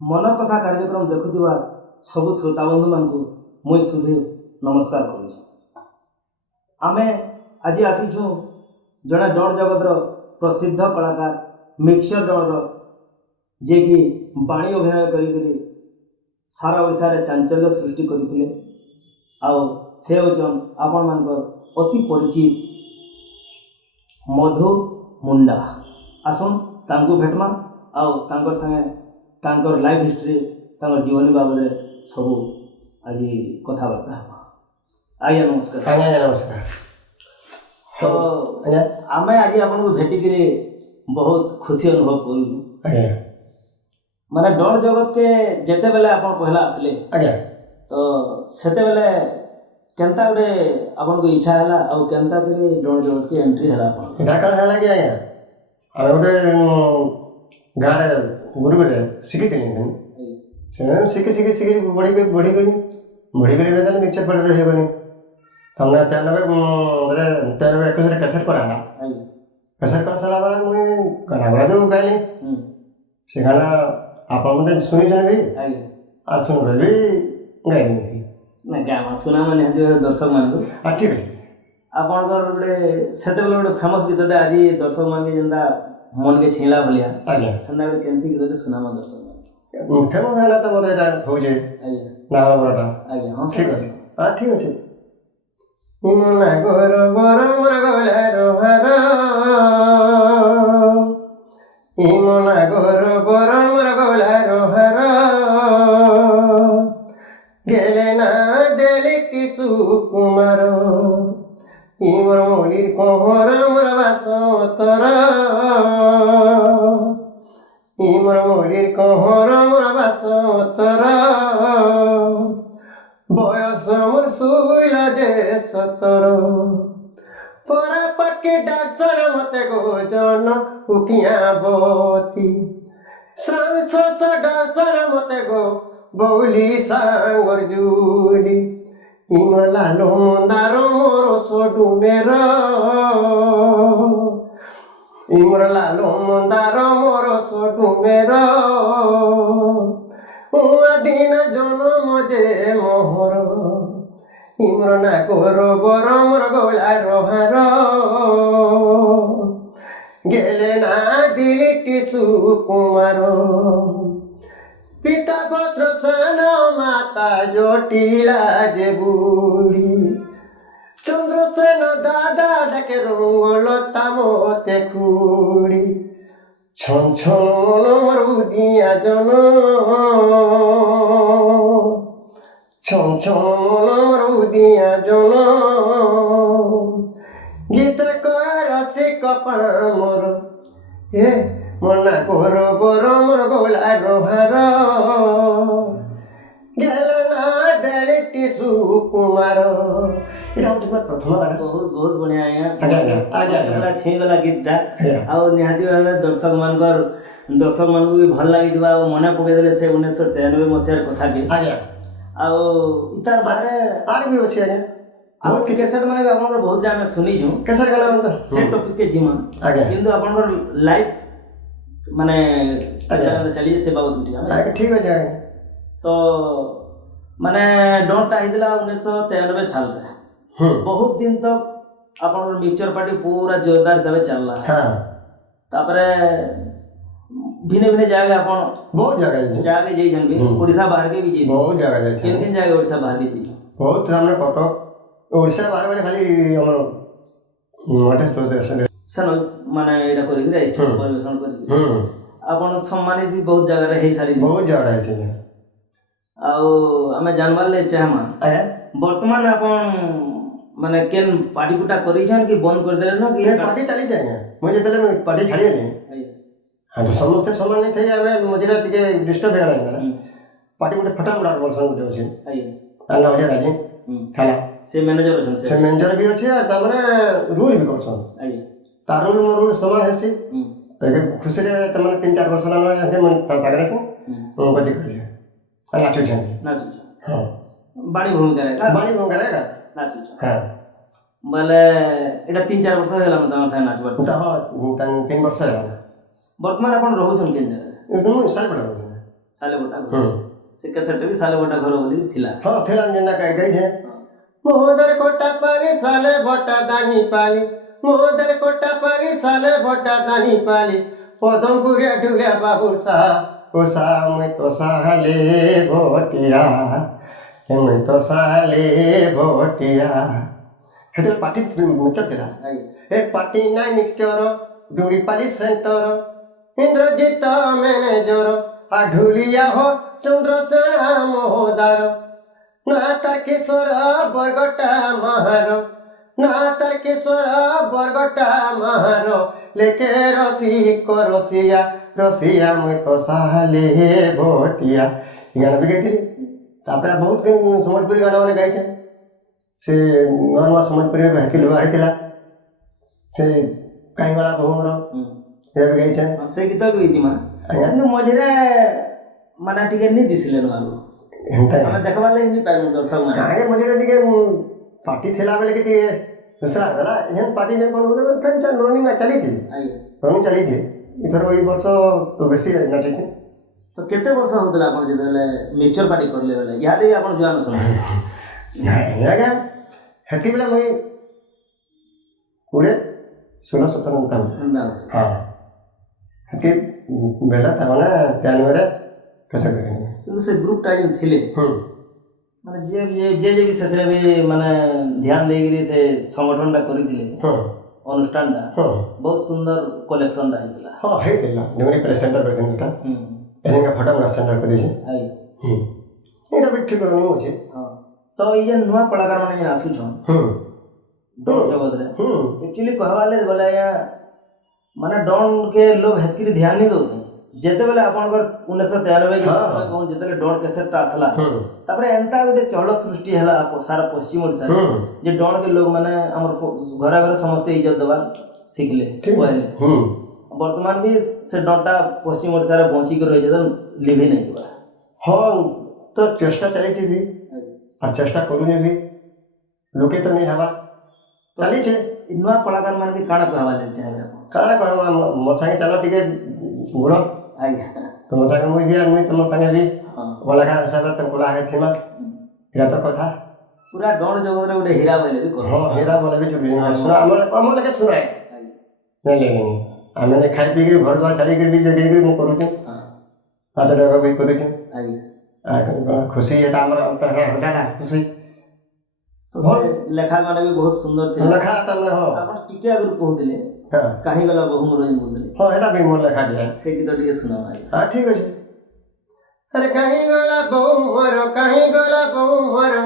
मनर कथा कार्यक्रम देखुवा सबु श्रोता बंधु मानू मुई सुधीर नमस्कार करुँ। आमे आज आसीचु जड़े डर जगतर प्रसिद्ध कलाकार मिक्सचर दलर जे कि बाणी अभिनय करी सारा ओडिशा रे चांचल्य सृष्टि करथिले। आउ से होचन आपण मानकर अति परिचित मधु मुंडा। आसुन तांको भेटमा आउ तांकर संगे तांकर लाइफ हिस्ट्री तांकर जीवनी बाबद सब आज कथबार्ता आज्ञा नमस्कार। आज्ञा नमस्कार। तो आमे आज आपन को भेटिकरी बहुत खुशी अनुभव करू। माने डर जगत के जेते बेले आपन पहला आसले तो सेते बेले केनता गोटे आपन को इच्छा हला और केनता फिर डर जगत के एंट्री हला आपन डाकर हला कि आज्ञा आ गोटे गारे गुरु बेटे सिखी देनी से सिखी बढ़ी गई बेदन मिक्सचर पड़ रहे बनी हमने 93 91 कैसेट करा कैसेट कर सारा बारे मुई गाना बड़ा जो गाली से गाना आपन मते सुनी जाबी आ सुन रे गाइनी ना गामा सुना माने दर्शक मान ठीक है आपन गोटे सेते बेले गोटे फेमस गीतटे आज दर्शक मान जेंदा मन के छेला भलिया आज्ञा संदा गोटे केनसी गीतटे सुनामा दर्शक फेमस गाना तो मोर एटा हो जे ना बरटा आज्ञा हां ठीक है हां ठीक है इमना गोर गोर मोर गोला रोहार इमना गोर गोर मोर गोला रोहार गेले ना देले किसु कुमार इमर मोलिर कोहर मोर बासोतर इमर मोलिर कोहर मोर बासोतर बयस मोर सुइला जे 17 परा पटके डाक्टर मते गोजन उकिया बती सांस डाक्टर मते गो बौली सांगर जुली इमर लालो मंदार मोर सोडू मेरा इमर लालो मंदार मोर सोडू मेरा दिन जनम जे मोहर इमर ना गोर बर मोर गोला रोहार गेले ना दिली टिसु कुमार पिता पत्र सन माता जटिला जे बुढ़ी चंद्रसेन दादा डाके रंगलता मते खुड़ी छन छन मन मरुदिया जन छन छन मन मरुदिया जन गीत कर से कपार मोर हे मना गोर गोर मोर गोला रोहार गेलना देले टिसु कुमार इटा प्रथम बहुत बहुत बढ़िया आज्ञा छे गला गीतटा आ निहाती भाबे दर्शक मान को भी भल लागि दिबा और मने पके देले से 1993 मसियार कथा के आज्ञा आ इतार बारे आर भी अछि आज्ञा बहुत कैसेट माने आपन बहुत जामे सुनी छु कैसेट गाना मतलब से टॉपिक के जीमा आज्ञा किंतु आपन लाइव माने चली से बाबत उठी ठीक है जाए तो माने डोंटा हिदला 1993 साल रे बहुत दिन तक आपन मिक्सचर पार्टी पूरा जोरदार हिसाब चलला हां तापरे भिने भिने जगह आपन बहुत जगह जाई जन भी ओडिसा बाहर के भी जी बहुत जगह जाई किन किन जगह ओडिसा बाहर भी जी बहुत हमने कटक ओडिसा बाहर वाले खाली हमर मटे प्रदर्शन सन माने एडा करी रे स्टेज परिवेशन करी आपन सम्मानित भी बहुत जगह रे हे सारी बहुत जगह है छै आउ हमें जानवर ले चाहमा वर्तमान आपन माने केन पार्टी कुटा करी छन कि बंद कर देले न कि पार्टी चली जाए मुझे जेतले पार्टी छाड़ी नहीं हां तो समस्त समान नहीं थे हमें मुझे टिके डिस्टर्ब हो गला पार्टी कुटे फटा मुडा बोलसन गुटे अछि आला हो राजी खाला से मैनेजर छन से मैनेजर भी अछि आ त माने रूल भी करसन तार रूल मोर रूल समान हेसी एके खुशी रे त माने 3-4 वर्ष ना हे मन सागरे को गति कर आ नाचो नाचो हां बाणी भूमिका रे नाचो हां बोले एटा 3-4 वर्ष होला मत से नाचबा त हां 3 वर्ष होला वर्तमान अपन रहू छन केन जगह एकदम साल पड़ा साले बोटा घर से कैसेट भी साले बोटा घर बोली थिला हां थिला जेना कहि छै मोदर कोटा पाली साले बोटा दानी पाली मोदर कोटा पाली साले बोटा दानी पाली पदमपुरिया डुलिया बाबू सा ओ सा मैं तो साले भोटिया मैं तो साले भोटिया हेतु पार्टी मिक्सचर थिला ए पार्टी नाइ मिक्सचर डुरी पाली सेंटर इंद्रजीत मैनेजर आ ढुलिया हो चंद्रसेना मोहदार ना तारकेश्वर बरगटा महार ना तारकेश्वर बरगटा महार लेके रसिक रसिया रसिया मैं तो साले भोटिया गाना भी गाइथिली तापरे बहुत सम्बलपुरी गाना माने गाइछे से नवा नवा सम्बलपुरी में हेतिल बाहितिला से काई वाला बहुमर ये भी गाइछे से गीत भी गाइछि मा କିନ୍ତୁ ମଝିରେ ମାନେ ଟିକେ ନି ଦିସିଲେ ନ ଆଲୁ ଆମେ ଦେଖବା ଲାଗି ନି ପାଇଲୁ ଦର୍ଶକ ମାନେ କାहे ମଝିରେ ଟିକେ ପାର୍ଟି ଥିଲା ବେଲେ କି ଟିକେ दूसरा गला एहन पार्टी जे कोन बोले फेन चल रनिंग में चली छी रनिंग चली छी इधर ई वर्ष तो बेसी नाचे छी तो केते वर्ष होतला आपण जे देले मिक्सचर पार्टी करले बेले याद है आपण जुआन सुन नहीं आगे हेती बेले मैं पूरे 16 17 का हां हेती बेला था ना त्यान मेरे कैसे करेंगे तो से ग्रुप टाइम थिले माने जे भी सेथरे भी माने ध्यान देगिरी से संगठन टा करि दिले अनुष्ठान टा बहुत सुंदर कलेक्शन रहितला हां हेतिला जेमने प्रेजेंटर बैठनटा एनेका फोटो ग्राफ सेंटर कर दिसे आई एटा भी ठीक करनी होचे हां तो ई जे नुवा कलाकार माने आसु छन डॉन जगत रे एक्चुअली कहवाले गला या माने डॉन के लोग हेतकी ध्यान नहीं दोते जेते बेले आपनकर 1993 के कोन जेते डॉन कैसेट आसला तापरे एंता गोटे चहल सृष्टि हला सारा पश्चिम ओडिसा जे डॉन के लोग माने हमर घर घर समस्त इज्जत देवा सिखले कहले वर्तमान भी से डॉटा पश्चिम ओडिसा रे बंची के रहि जदन लिभि नै हुआ हां तो चेष्टा चली छी भी और चेष्टा करू भी लोके तो नहीं हवा चली छे इनवा कलाकार मान के काना कहवा ले चाहे काना कहवा मोसांगे चलो टिके गुड़ आई तो मोसांगे मुई भी मुई तो मोसांगे भी कलाकार हिसाब से कोला है थीमा इरा तो कथा पूरा डॉन जगत रे गोटे हीरा बोले भी हां हीरा बोले भी चुबी सुना हमर लगे सुनाए नहीं ले नहीं आमे ने खाई पी के घर द्वार चली के भी जगे के मु करू छी हां आ तो भी करू छी आई आ खुशी है हमर होला खुशी तो लेखा गाना भी बहुत सुंदर थे लेखा तमने हो अपन टिके अगर कह दिले हां काहे गला बहु मनोरंजन बोल दिले हां एटा भी मोर लेखा दिया से की तो टिके सुनाओ भाई हां ठीक है अरे काहे गला बहु मरो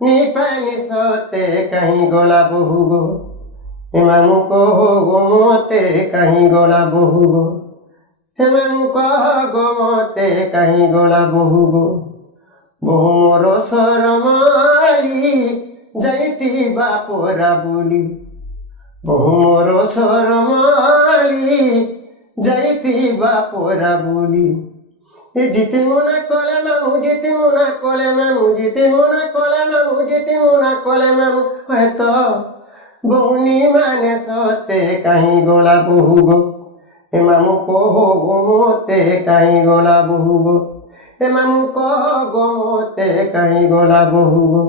नी पानी सोते काहे गला बहु गो इमामु को गो मोते काहे गला बहु गो इमामु को गो मोते काहे गला बहु गो बहु मोर सरमाली जाइती बापोरा बोली बहु मोर सरमाली जाइती बापोरा बोली ए जीते मोना कोले मामू जीते मोना कोले मामू जीते मोना कोले मामू जीते मोना कोले मामू है तो बहुनी माने सोते कहीं गोला बहु गो ए मामू को हो गोमोते कहीं गोला बहु गो ए मामू को गोमोते कहीं गोला बहु गो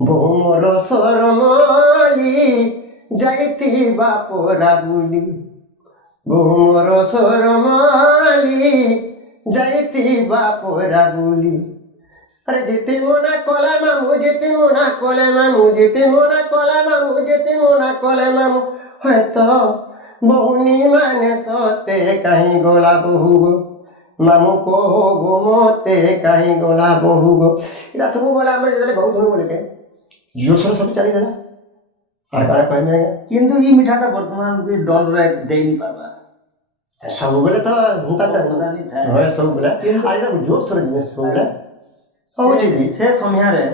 बहु मोर सरमाली जाइती बापोरा बोली बहु मोर सरमाली जाइती बापोरा बोली अरे जीती मोना कोला मामू जीती मोना कोले मामू जीती मोना कोला मामू जीती मोना कोले मामू है तो बहुनी माने सोते कहीं गोला बहु गो मामू को गो मोते कहीं गोला बहु गो इला सब बोला हमरे जले बहुत धुन बोले के जो सब चली जाला और का कहने किंतु ई मिठाटा वर्तमान भी डॉल रे दे नहीं पाबा सब बोले तो हुंता नहीं था है सब बोले आज तक जो सर जिनिस बोले से समय रे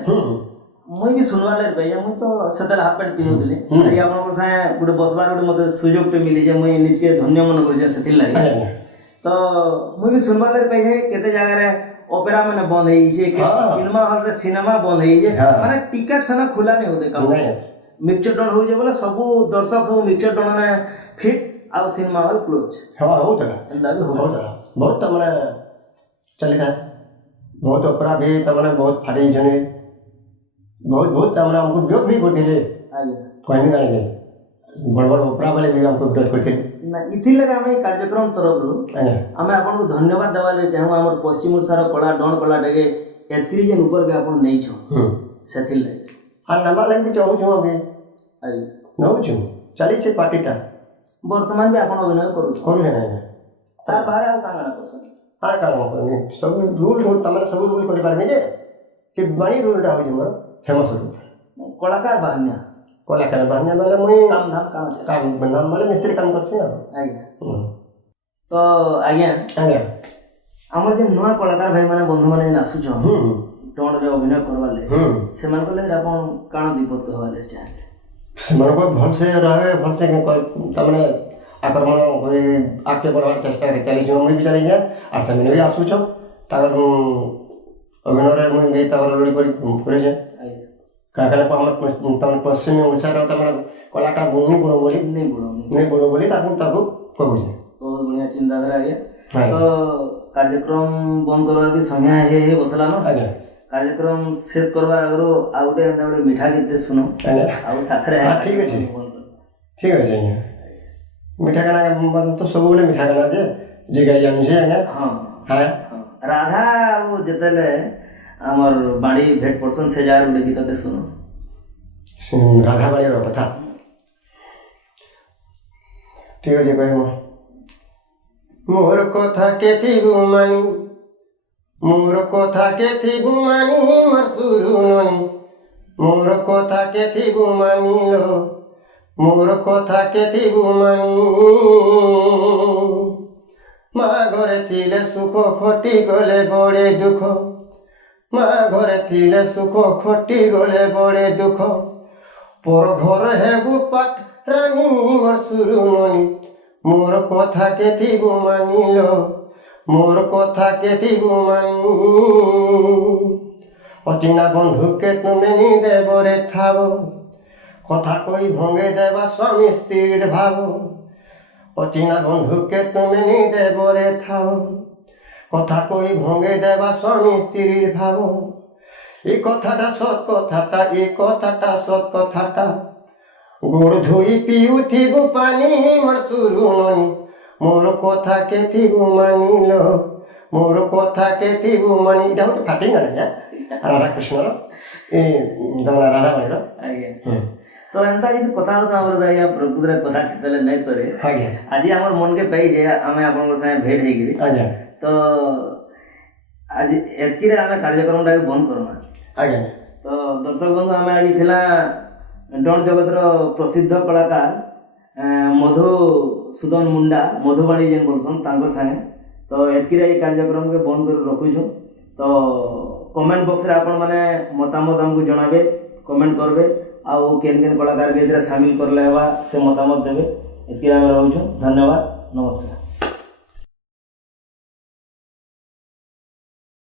मुई भी सुनवा ले भैया मुई तो सतल हाफ पैंट पिनु दिले आई आपन से गुटे बसबार गुटे मते सुयोग पे मिली जे मुई निजे धन्य मन कर जे सेथिल लागे तो मुई भी सुनवा ले भैया केते जगह रे ओपेरा माने बंद है जे सिनेमा हॉल रे सिनेमा बंद है जे माने टिकट सना खुला नहीं होते काम मिक्सचर डन हो जे बोले सब दर्शक सब मिक्सचर डन ने फिट आ सिनेमा हॉल क्लोज हां होता है अंदर होता बहुत माने चली था बहुत अपरा भी तमने बहुत फाटी जने बहुत बहुत तमने हमको विरोध भी करथिले कहनी जाने बड़ बड़ अपरा वाले भी हमको विरोध करथिले ना इथि लगे हम कार्यक्रम तरफ आमे आपन को धन्यवाद देवाले चाहू हमर पश्चिम ओडिसा कला डन कला डेगे एतकरी जे ऊपर के आपन नै छ सेथिल ले आ नंबर लगे भी चाहू छु अभी नौ छु चली छे पार्टीटा वर्तमान भी आपन अभिनय करू नै तार बारे आ कांगना करसन तार कांगना करनी सब रूल तमने सब रूल करि पारबे जे कि बणी रूलटा हो जे फेमस हो कलाकार बाहन्या कलाकार बाहन्या वाला मुई काम धाम काम नाम वाले मिस्त्री काम करछे आज्ञा तो आज्ञा हमर जे नवा कलाकार भाई माने बंधु माने आसु छ टोन रे अभिनय करवाले से मन को ले अपन काण विपद कहवाले चाहे से मन को भल से रहे भल से तमने आक्रमण होई आके बढ़वार चेष्टा करे चली जो मुई भी चली जा आ से भी आसु छ तार अभिनय रे मुई में तार लड़ी करी करे जे काकले हम तमने पश्चिम ओडिसा रे तमने कलाकार गुणी गुण बोली नहीं बोली ताकू कहू जे बहुत बढ़िया चिंताधारा आज्ञा तो कार्यक्रम बंद करवार भी समय हे बसला न आज्ञा कार्यक्रम शेष करवार आगरो आ गोटे एंता गोटे मीठा गीत सुनो आ ताथरे ठीक अछि आज्ञा मीठा गाना मतलब तो सब बोले मीठा गाना जे गाई हम जे आज्ञा हां राधा वो जतले हमर बाड़ी भेट पर्सन से जार गोटे गीत ते सुनो राधा बाड़ी रो कथा ठीक अछि कहमो मोर कथा केथि गुमानी मोर कथा केथि गुमानी मोर सुरुनी मोर कथा केथि गुमानी लो मोर कथा केथि गुमानी मा घरे थिले सुख खटी गले बड़े दुख मा घरे थिले सुख खटी गले बड़े दुख पर घर हेबु पाट रानी मोर सुरुनी मोर कथा केथि गुमानी लो मोर कथा केथि गुमानी अचिना बंधु के तुमे नी देवरे ठाव कथा कोई भंगे देवा स्वामी स्थिर भाव अचिना बंधु के तुमे नी देवरे ठाव कथा कोई भंगे देवा स्वामी स्थिर भाव ए कथाटा सत कथाटा ए कथाटा सत कथाटा गोड़ धोई पिउथिबु पानी मोर सुरुनी मोर कथा केथि गुमानी लो मोर कथा केथि गुमानी इटा होते फाटी ना राधा कृष्ण रो ए दमना राधा बाई रो आज्ञा तो एंता जे कथा होता हमर दाइया प्रभुद्र कथा केतले नै सरे आज्ञा आज हमर मन के पई जे हमें आपन संगे भेट हे गिरी आज्ञा तो आज एतकी रे हमें कार्यक्रम टा बंद करमा आज्ञा तो दर्शक बंधु हमें आज थिला डॉन जगत रो प्रसिद्ध कलाकार मधु सुदन मुंडा मधुबाणी जेन बोलसन तांकर संगे तो एतकी रे कार्यक्रम के बंद कर रखु छु तो कमेंट बॉक्स रे आपण माने मतामत हमको जणाबे कमेंट करबे आ केन केन कलाकार के इधर शामिल करले बा से मतामत देबे एतकी रे हम रहू छु धन्यवाद नमस्कार।